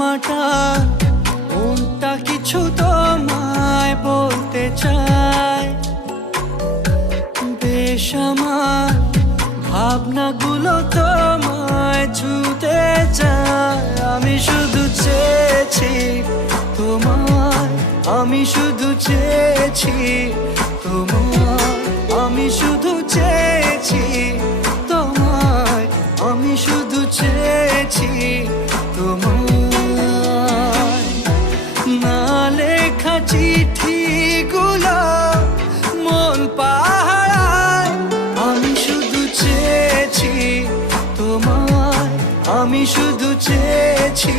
মাটা মনটা কিছু তোমায় বলতে চায়। বেশ আমার ভাবনাগুলো তোমায় ছুতে চায়। আমি শুধু চেয়েছি তোমায়, আমি শুধু চেয়েছি তোমায়, আমি শুধু চেয়েছি তোমায়, আমি শুধু চেয়েছি তোমায়। না লেখা চিঠিগুলো মন পাহারায়। আমি শুধু চেয়েছি তোমায়, আমি শুধু চেয়েছি